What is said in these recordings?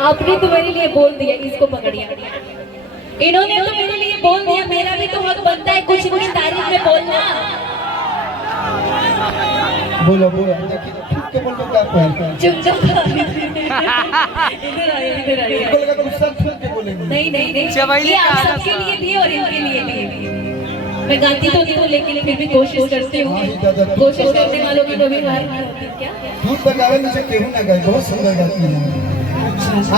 आपने तो मेरे लिए बोल दिया, इसको पकड़िए। इन्होंने तो मेरे लिए बोल दिया, मेरा भी तो हक बनता है कुछ इनकी तारीफ में बोलना। बोलो बोलो, देखिए ठीक के बोल दो क्या कहते हैं। चुप चुप इधर आइए, इधर आइए। बोलेगा तो सब सुन के बोलेंगे। नहीं नहीं नहीं, ये आप सबके लिए भी और इनके लिए भी। मैं गाती तो नहीं हूँ लेकिन फिर भी कोशिश करती हूँ। कोशिश करने वालों की कभी हार नहीं होती। क्या दूध बगावे मुझे केहू ना गाए, बहुत सुंदर गाती है।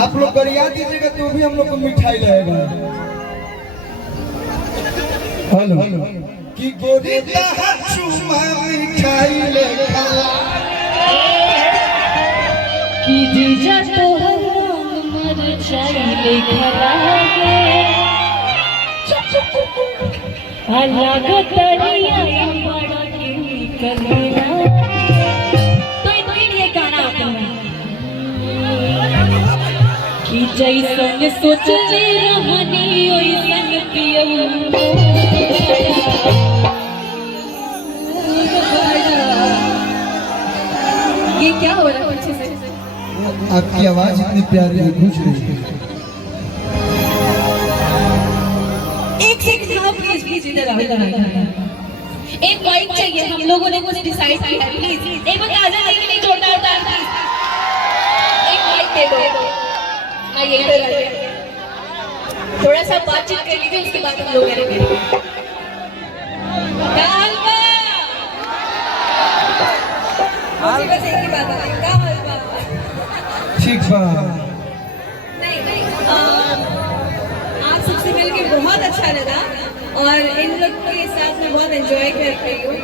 आप लोग गरिया दीजिएगा तो भी हम लोग को मिठाई लगेगा। हेलो कि गोरी चुमा मिठाई ले कि जीजा तो मर चाइले खरागे अलग तरिया बड़ा के निकलना। तो इनके लिए गाना आता है कि जैसन सोचले रहनी ओइसन पियऊ। ये क्या हो रहा है पीछे से? आपकी आवाज इतनी प्यारी है, गूंज रही है। एक सेकंड आप प्लीज इधर आओ, इधर आओ। एक माइक चाहिए, हम लोगों ने कुछ डिसाइड किया है। प्लीज एक बार आजा लेके नहीं छोड़ना होता है। एक माइक दे दो। आइए इधर आइए, थोड़ा सा बातचीत कर लीजिए, उसके बाद हम लोग करेंगे। बस एक ही बात है, ठीक बा। नहीं आप सबसे मिलकर बहुत अच्छा लगा और इन लोग के साथ मैं बहुत एंजॉय कर रही हूँ।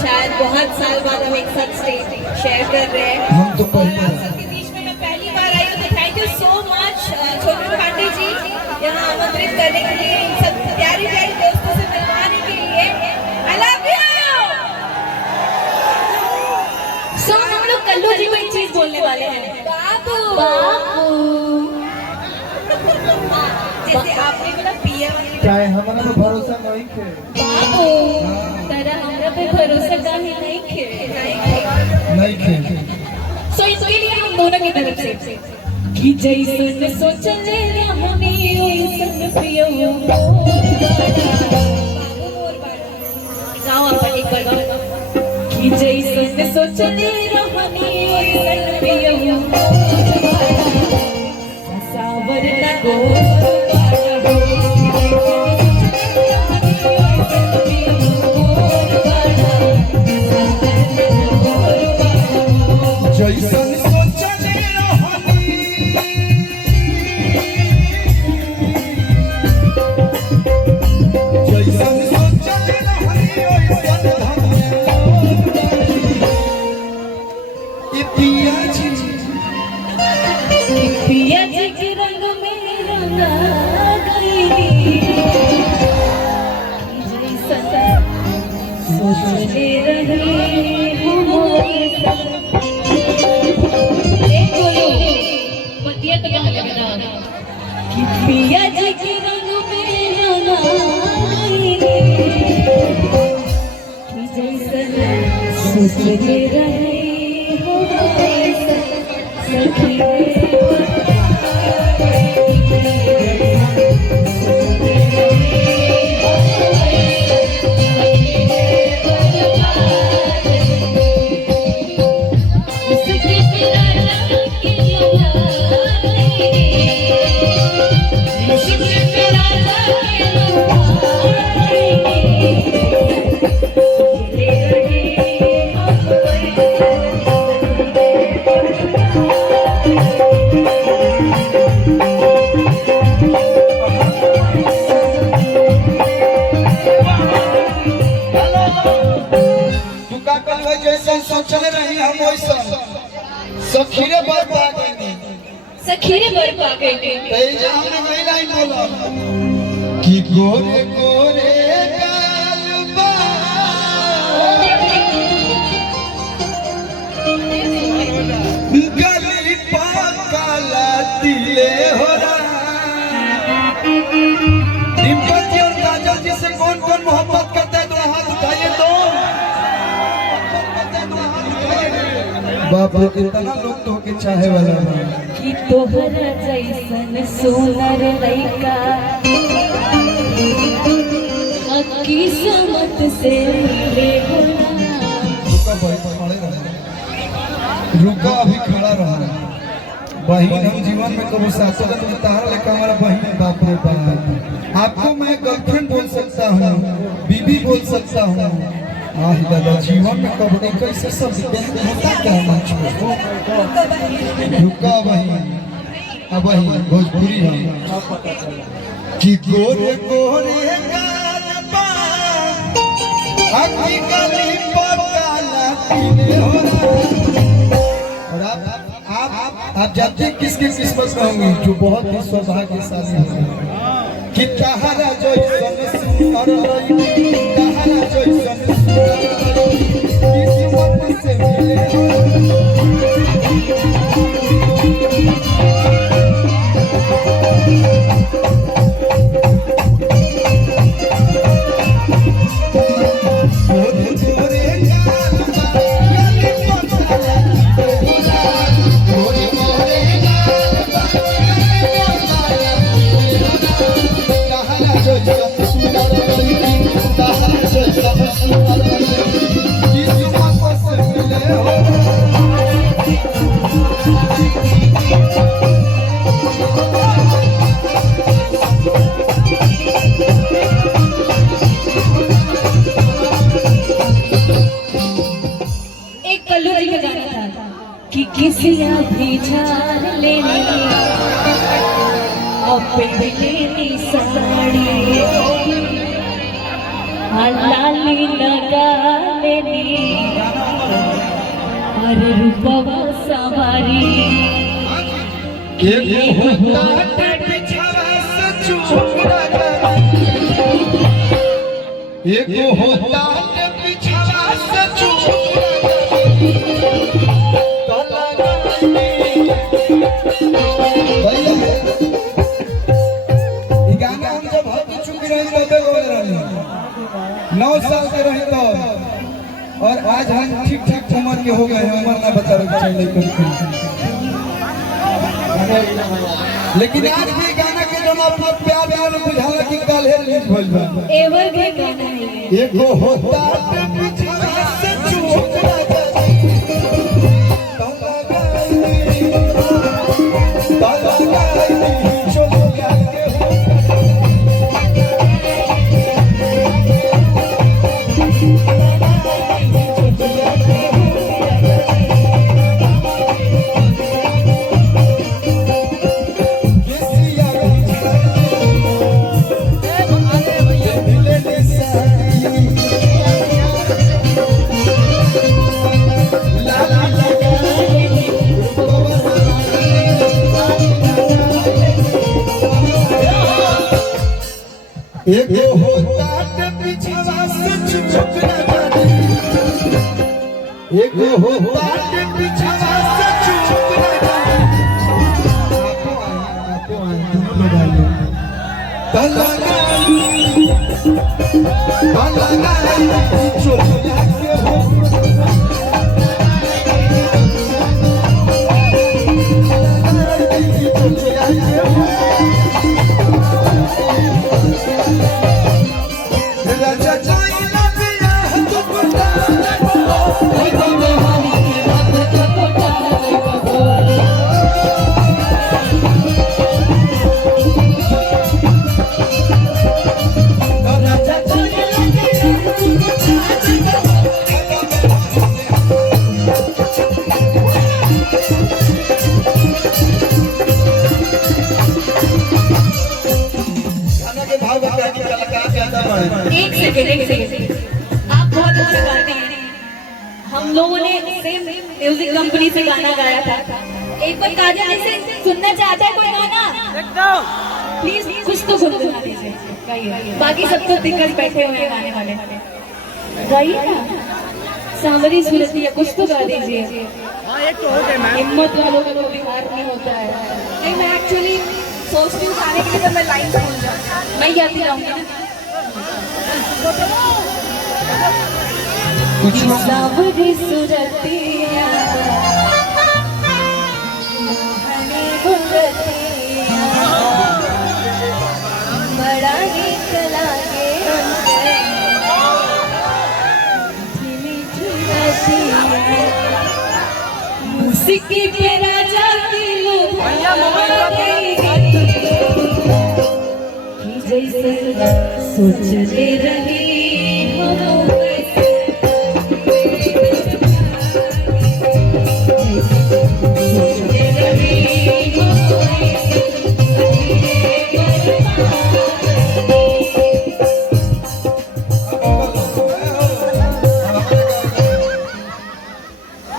शायद बहुत साल बाद हम एक साथ स्टेज शेयर कर रहे हैं। हम तो और आप सबके बीच में मैं पहली बार आई हूँ, तो थैंक यू सो मच छोटू पांडे जी यहाँ आमंत्रित करने के लिए, इन सब प्यारी प्यारी दोस्तों से मिलवाने के लिए। I love you. सो हम लोग कल्लू जी को एक चीज बोलने वाले हैं। बाबू बाबू जैसे आपने बोला पिया चाहे हमारा तो भरोसा नहीं थे बाबू, तेरा हमरा पे भरोसा काहे नहीं खे? नहीं थे। सो इसके लिए हम दोनों की तरफ से कि जैसन सोचले रहनी ओइसन पियऊ। गाओ आप एक बार गाओ कि जैसन सोचले रहनी ओइसन पियऊ। सावर लगो जैसन सोचले रहनी जैसन सोचले रहनी ओइसन ये पिया जी के रंग में रंगा गई। जैसन सोचले रही पिया जी के रंग में रंगा गई। जैसन सोचले रहे हो सखी। जैसन सोचले रही हम वैसन सखीरे बरपा गई। सखीरे बरपा गई। हमने वही लाइन बोला। कि गोरे गोरे गालबा गली पाकाला तिले हो डिम्पल जी और काजल जी से कौन कौन मोहब्बत करता है? तो हाथ उठाइए तो। बाप रे कितना लोग तो के चाहे वाला है कि तोहरा जैसन सोनर लइका किस्मत से मिले हो ना। रुका भाई खड़े रहो, रुका अभी खड़ा रहा। बहन हम जीवन में कभी सासुरत में तारा लेकर हमारा बहन बाप रे बाप। आपको मैं गर्लफ्रेंड बोल सकता हूँ, बीबी बोल सकता हूँ। आह दादा जीवन में कभी कैसे सब होता क्या मंच में। रुका बहन, अब बहन भोजपुरी है कि गोरे गोरे गालबा अक्की गली पकाला पीने हो रहा। और आप जब तक किसकी किस्मत में होंगे जो बहुत ही सौभाग्यशाली होंगे कि तहरा जो सुंदर तहरा जो किस्मत से मिले। कि किसिया भी झार लेनी और पहन लेनी साड़ी लाली लगा लेनी और रूपवा सवारी एगो होता पिछवा से चूक गाना हम जब हद चुकी रही तबे बोल रही 9 साल के रही तो और आज हम ठीक ठाक उम्र के हो गए हैं। उम्र ना बता रहे लेकिन आज भी गाना के जो अपना प्यार प्यार बुझाला कि कल है रिलीज भइल बा एवरग्रीन गाना है। एगो होता पिछवा से चूक एगो होता पिछवा से चूक एगो होता पिछवा से चूक एक सेकंड आप बहुत अच्छा गाते हैं। हम लोगों ने सेम म्यूजिक कंपनी से गाना गाया था। एक बार काजल से सुनना चाहता है कोई गाना? एकदम प्लीज कुछ तो गुनगुना दीजिए, गाइए। बाकी सब तो दिग्गज बैठे हुए हैं गाने वाले, गाइए ना। सांवरी सूरतिया कुछ तो गा दीजिए। हिम्मत वालों का कभी हार नहीं होता है। नहीं, मैं एक्चुअली सोचती हूँ गाने के लिए, तो मैं लाइन भूल जाऊँ। मैं गाती रहूंगी ना। कुछ लोग सांवरी सूरतिया मोहनी गुलतिया बड़ा गीत लागे मुस्की पे राजा दिल कि जैसे सोचते रहे हम वैसे, सोचते रहे हम वैसे,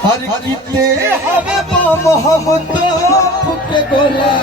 हर गीते हवे मोहब्बत फुटे गोला